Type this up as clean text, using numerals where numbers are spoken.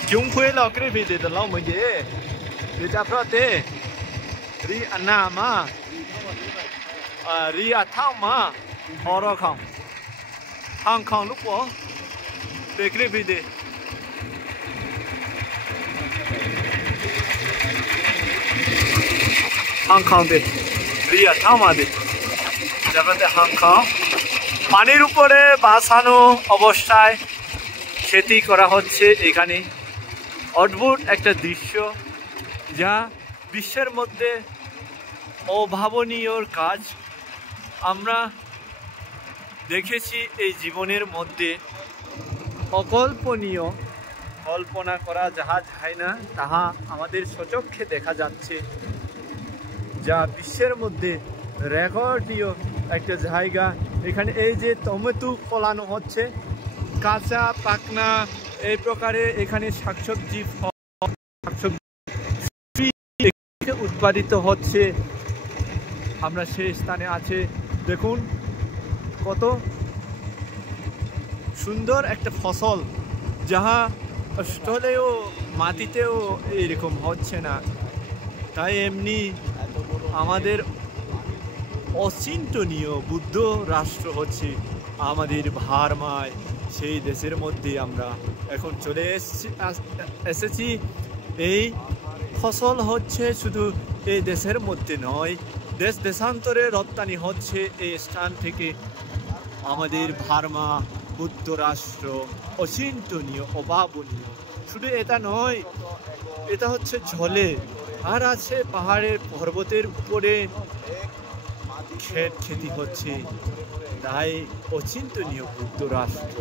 Chúng khuê là cái vị để lâu mới dễ để cho nó thế ri anh mà ri à thao mà họ đó không hàng không lúc đó để cái vị để hàng không để ri à thao mà để যাতে হাঙ্কা পানির উপরে বাসানো অবস্থায় खेती করা হচ্ছে এখানে অদ্ভুত একটা দৃশ্য যা বিশ্বের মধ্যে অভাবনীয় কাজ আমরা দেখেছি এই জীবনের মধ্যে অকল্পনীয় কল্পনা করা যাহা যায় না তাহা আমাদের সচক্ষে দেখা যাচ্ছে যা বিশ্বের মধ্যে রেকর্ডীয় একটা জায়গা এখানে এই যে টমেটো ফলানো হচ্ছে কাঁচা পাকনা এই প্রকারে এখানে শাকসবজি উৎপাদিত হচ্ছে আমরা সেই স্থানে আছে দেখুন কত সুন্দর একটা ফসল যাহা স্থলেও মাটিতেও এইরকম হচ্ছে না তাই এমনি আমাদের অচিন্তনীয় বুদ্ধ রাষ্ট্র হচ্ছে আমাদের ভারমায় সেই দেশের মধ্যে আমরা এখন চলে এসেছি এই ফসল হচ্ছে শুধু এই দেশের মধ্যে নয় দেশ দেশান্তরে রপ্তানি হচ্ছে এই স্থান থেকে আমাদের ভারমা বুদ্ধ রাষ্ট্র অচিন্তনীয় অভাবনীয় শুধু এটা নয় এটা হচ্ছে জলে আর আছে পাহাড়ের পর্বতের উপরে খেতি হচ্ছে তাই অচিন্তনীয় বুদ্ধ রাষ্ট্র